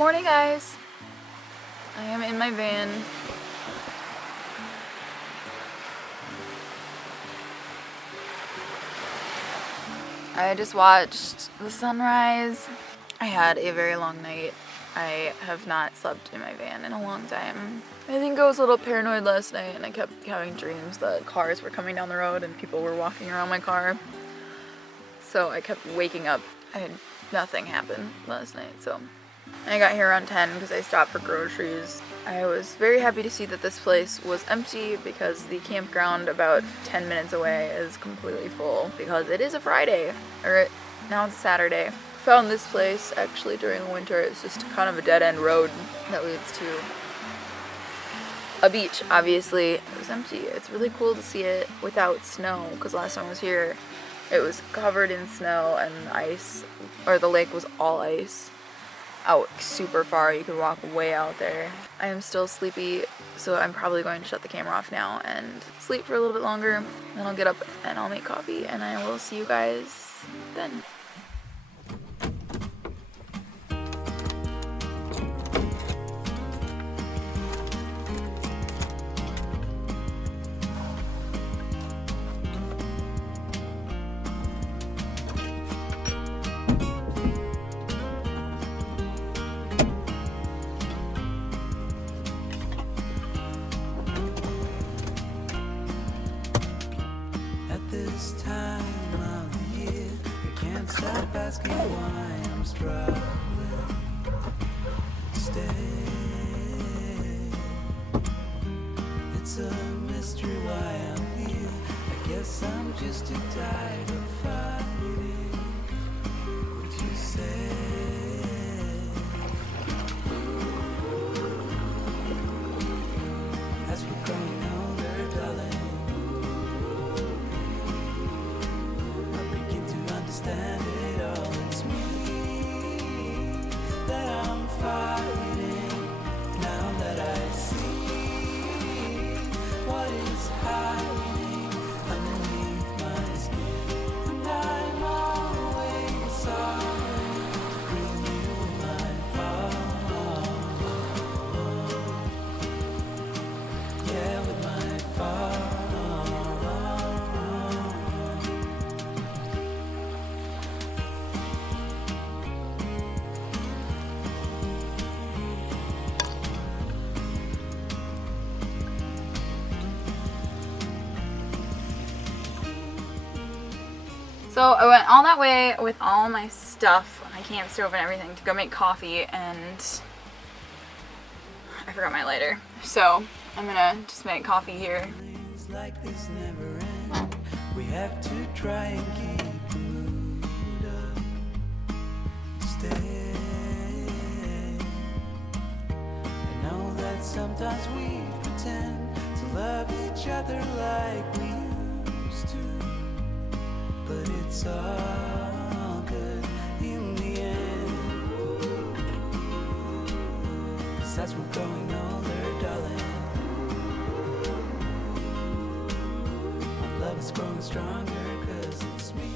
Morning, guys. I am in my van. I just watched the sunrise. I had a very long night. I have not slept in my van in a long time. I think I was a little paranoid last night and I kept having dreams that cars were coming down the road and people were walking around my car. So I kept waking up. Nothing happened last night, so. I got here around 10 because I stopped for groceries. I was very happy to see that this place was empty because the campground about 10 minutes away is completely full because it is a Friday, or now it's a Saturday. Found this place actually during the winter. It's just kind of a dead-end road that leads to a beach. Obviously, it was empty. It's really cool to see it without snow because last time I was here, it was covered in snow and ice, or the lake was all ice. Out super far, you could walk way out there. I am still sleepy, so I'm probably going to shut the camera off now and sleep for a little bit longer. Then I'll get up and I'll make coffee and I will see you guys then. This time of the year, you can't stop asking why I'm struggling to stay. It's a mystery why I'm here. I guess I'm just too tired of fighting. Would you say? As we're growing older, darling, understand it all. It's me that I'm fighting. Now that I see what is hiding underneath my skin, and I'm always sorry to bring you my fault. Yeah, with my fault. So I went all that way with all my stuff, my camp stove and everything, to go make coffee, and I forgot my lighter. So I'm gonna just make coffee here. Things like this never end. We have to try and keep the mood up. Stay. I know that sometimes we pretend to love each other like we used to, but it's all good in the end. 'Cause as we're growing older, darling, our love is growing stronger 'cause it's me.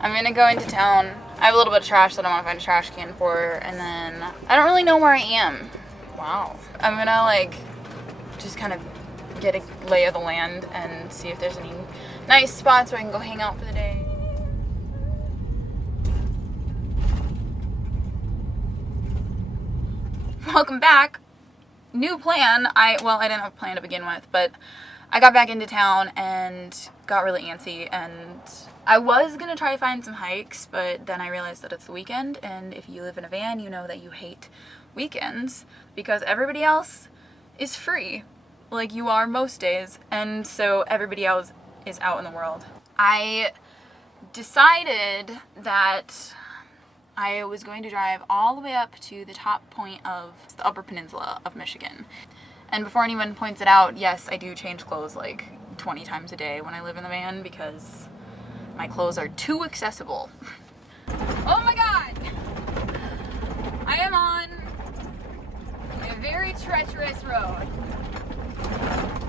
I'm gonna go into town. I have a little bit of trash that I want to find a trash can for, and then I don't really know where I am. Wow. I'm gonna just kind of get a lay of the land and see if there's any nice spots where I can go hang out for the day. Welcome back. New plan. I didn't have a plan to begin with, but I got back into town and got really antsy, and I was gonna try to find some hikes, but then I realized that it's the weekend, and if you live in a van, you know that you hate weekends because everybody else is free, like you are most days, and so everybody else is out in the world. I decided that I was going to drive all the way up to the top point of the Upper Peninsula of Michigan. And before anyone points it out, yes, I do change clothes like 20 times a day when I live in the van because my clothes are too accessible. Oh my God! I am on a very treacherous road.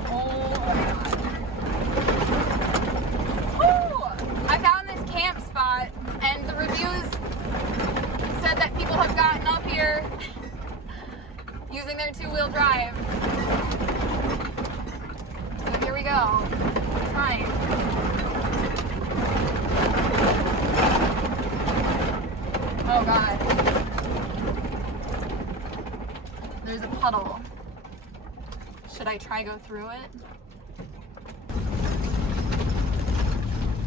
Oh my God. Woo! I found this camp spot and the reviews said that people have gotten up go. I'm trying. Oh God. There's a puddle. Should I try go through it?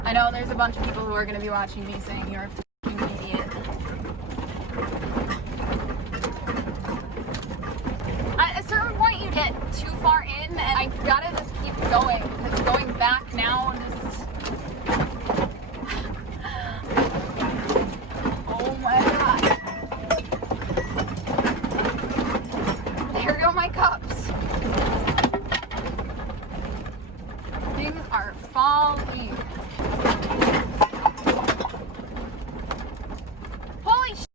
I know there's a bunch of people who are going to be watching me saying you're a f***ing idiot. At a certain point you get too far in and I gotta just keep going because going back now just... Oh my God. There go my cups. Things are falling. Holy shit.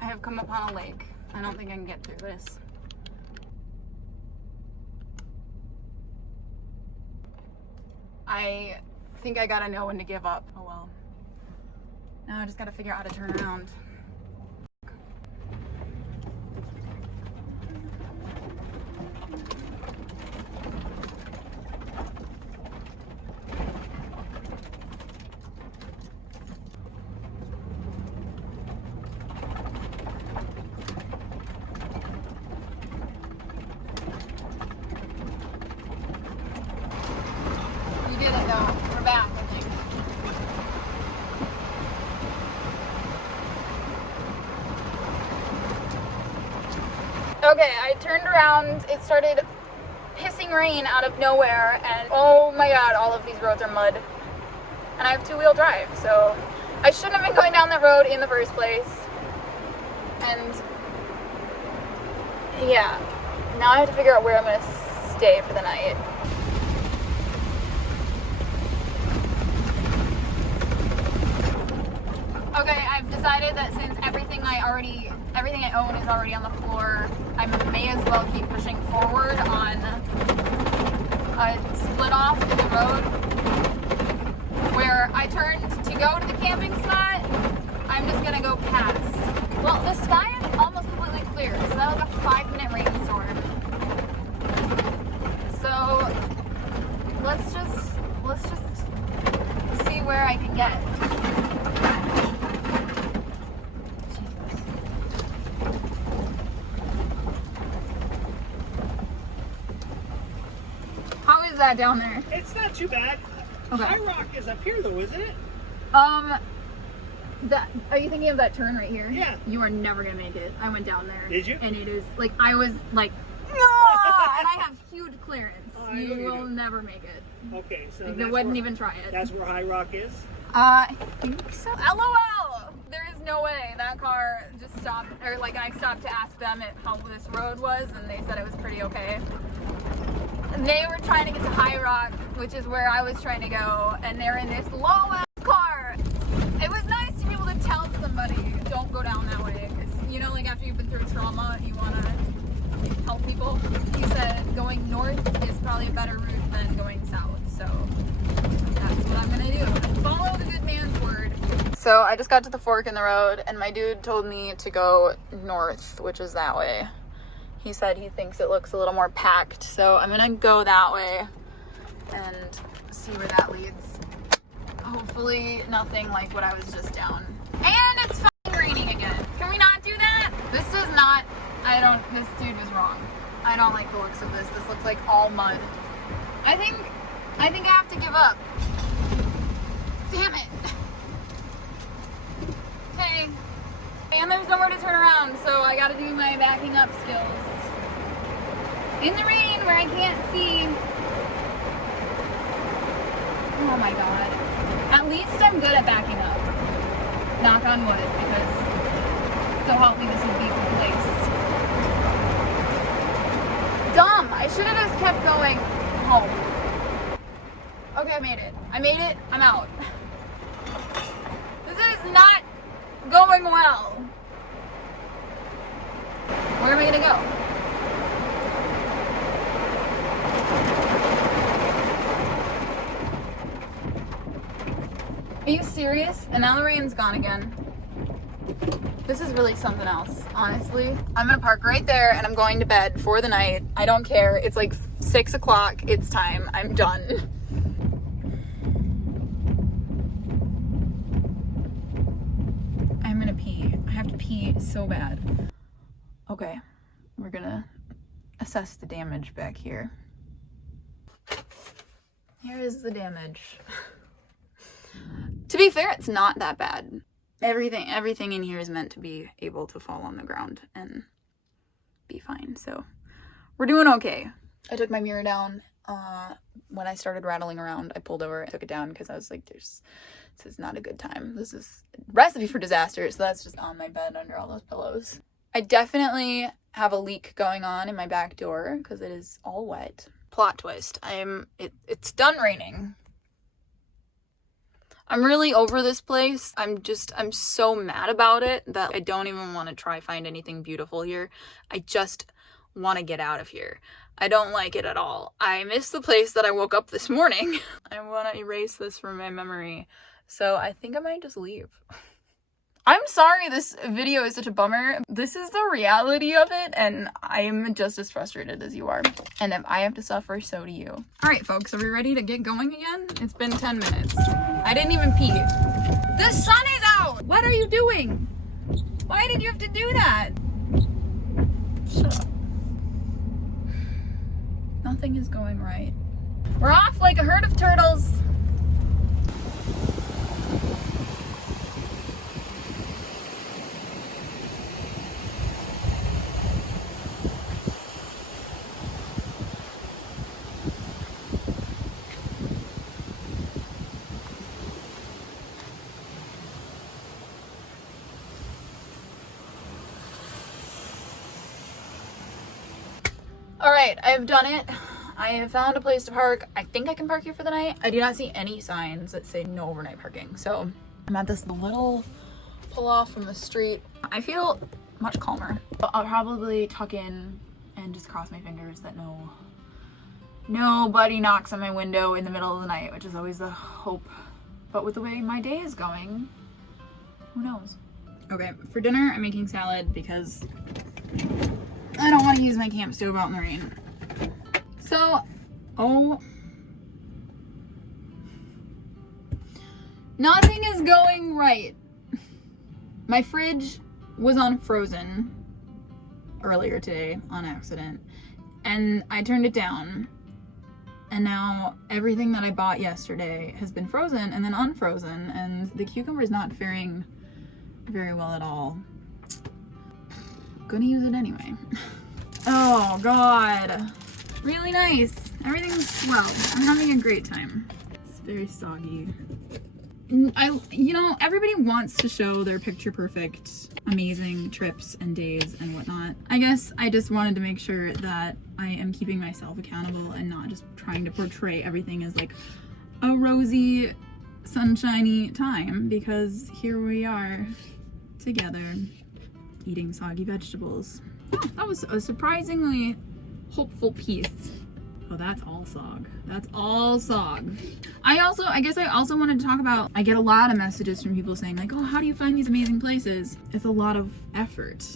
I have come upon a lake. I don't think I can get through this. I think I gotta know when to give up. Oh well. Now I just gotta figure out how to turn around. We did it though. We're back, I think. Okay, I turned around. It started pissing rain out of nowhere, and oh my God, all of these roads are mud. And I have two-wheel drive, so I shouldn't have been going down that road in the first place. And yeah, now I have to figure out where I'm gonna stay for the night. Okay, I've decided that since everything I own is already on the floor, I may as well keep pushing forward on a split off in the road where I turned to go to the camping spot. I'm just gonna go past. Well, the sky is almost completely clear, so that was a 5-minute rainstorm. So let's just see where I can get. How is that down there? It's not too bad. Okay. High Rock is up here though, isn't it? Are you thinking of that turn right here? Yeah. You are never gonna make it. I went down there. Did you? And it is like I was like, "Ah!" and I have huge clearance. I know You you will do. never make it. Okay, so Like, they that's wouldn't where- even try it. That's where High Rock is? I think so. LOL! There is no way that car just stopped, or like I stopped to ask them how this road was, and they said it was pretty okay. And they were trying to get to High Rock, which is where I was trying to go, and they're in this low-ass car. It was nice to be able to tell somebody, don't go down that way, because, you know, like after you've been through trauma, you want to help people. He said going north is probably a better route than going south, so that's what I'm gonna do. Follow the good man's word. So I just got to the fork in the road, and my dude told me to go north, which is that way. He said he thinks it looks a little more packed, so I'm gonna go that way and see where that leads. Hopefully nothing like what I was just down. And it's fucking raining again. Can we not do that? This is not, this dude was wrong. I don't like the looks of this. This looks like all mud. I think I have to give up. Damn it. Okay. And there's nowhere to turn around, so I gotta do my backing up skills. In the rain where I can't see. Oh my God. At least I'm good at backing up. Knock on wood, because so help me this would be replaced. Dumb! I should have just kept going home. Okay, I made it. I'm out. This is not going well. Where am I gonna go? Are you serious? And now the rain's gone again. This is really something else, honestly. I'm gonna park right there and I'm going to bed for the night. I don't care. It's like 6 o'clock. It's time. I'm done. I'm gonna pee. I have to pee so bad. Okay, we're gonna assess the damage back here. Here is the damage. To be fair, it's not that bad. Everything in here is meant to be able to fall on the ground and be fine. So we're doing okay. I took my mirror down. When I started rattling around, I pulled over and took it down because I was like, this is not a good time. This is a recipe for disaster. So that's just on my bed under all those pillows. I definitely have a leak going on in my back door because it is all wet. Plot twist. It's done raining. I'm really over this place. I'm so mad about it that I don't even want to try find anything beautiful here. I just want to get out of here. I don't like it at all. I miss the place that I woke up this morning. I want to erase this from my memory. So I think I might just leave. I'm sorry this video is such a bummer. This is the reality of it, and I'm just as frustrated as you are. And if I have to suffer, so do you. All right, folks, are we ready to get going again? It's been 10 minutes. I didn't even pee. The sun is out! What are you doing? Why did you have to do that? Shut up. Nothing is going right. We're off like a herd of turtles. All right, I've done it. I have found a place to park. I think I can park here for the night. I do not see any signs that say no overnight parking. So I'm at this little pull off from the street. I feel much calmer. I'll probably tuck in and just cross my fingers that nobody knocks on my window in the middle of the night, which is always the hope. But with the way my day is going, who knows? Okay, for dinner, I'm making salad because I don't want to use my camp stove out in the rain. So, nothing is going right. My fridge was on frozen earlier today on accident, and I turned it down. And now everything that I bought yesterday has been frozen and then unfrozen, and the cucumber is not faring very well at all. Gonna use it anyway. Oh god. Really nice. Everything's swell. I'm having a great time. It's very soggy. Everybody wants to show their picture perfect, amazing trips and days and whatnot. I guess I just wanted to make sure that I am keeping myself accountable and not just trying to portray everything as like a rosy, sunshiny time, because here we are together eating soggy vegetables. That was a surprisingly hopeful piece. Oh, that's all sog. That's all sog. I guess I also wanted to talk about, I get a lot of messages from people saying like, oh, how do you find these amazing places? It's a lot of effort.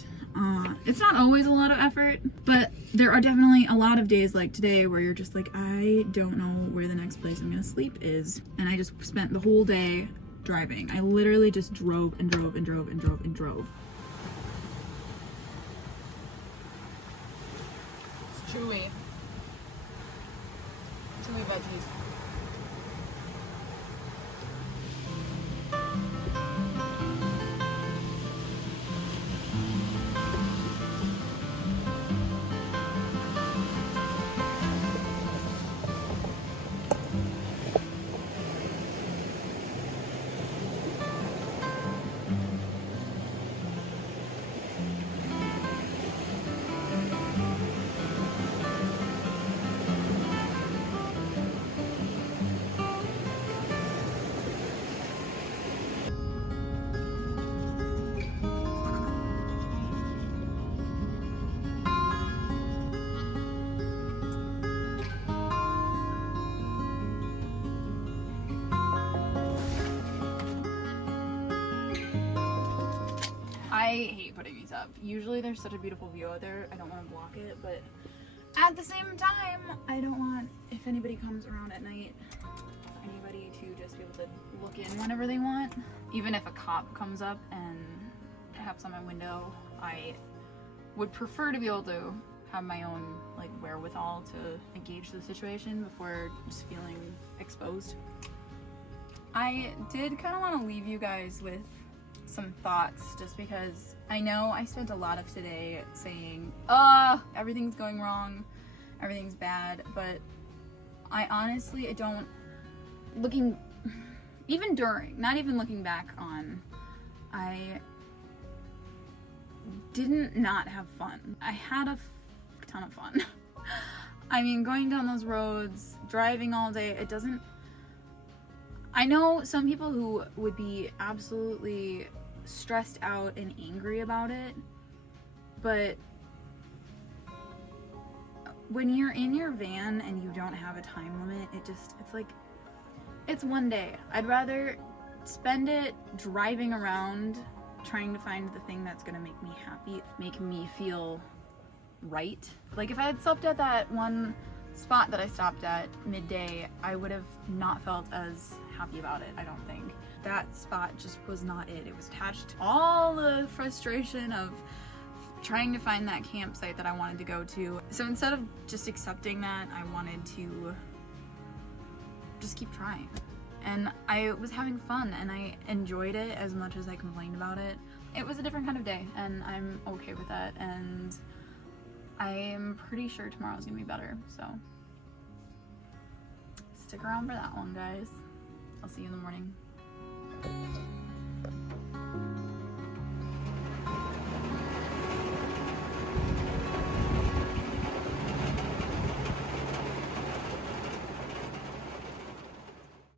It's not always a lot of effort, but there are definitely a lot of days like today where you're just like, I don't know where the next place I'm gonna sleep is. And I just spent the whole day driving. I literally just drove and drove and drove and drove and drove. It's chewy. Chewy veggies. I hate putting these up. Usually there's such a beautiful view out there, I don't want to block it, but at the same time, I don't want, if anybody comes around at night, anybody to just be able to look in whenever they want. Even if a cop comes up and taps on my window, I would prefer to be able to have my own like wherewithal to engage the situation before just feeling exposed. I did kind of want to leave you guys with some thoughts, just because I know I spent a lot of today saying, everything's going wrong, everything's bad, but I honestly, I don't, even during, not even looking back on, I didn't not have fun. I had a ton of fun. I mean, going down those roads, driving all day, it doesn't, I know some people who would be absolutely stressed out and angry about it, but when you're in your van and you don't have a time limit, it's like, it's one day. I'd rather spend it driving around trying to find the thing that's gonna make me happy, make me feel right. Like if I had slept at that one spot that I stopped at midday, I would have not felt as happy about it, I don't think. That spot just was not it. It was attached to all the frustration of trying to find that campsite that I wanted to go to. So instead of just accepting that, I wanted to just keep trying. And I was having fun and I enjoyed it as much as I complained about it. It was a different kind of day and I'm okay with that, and I'm pretty sure tomorrow's gonna be better, so stick around for that one, guys. I'll see you in the morning.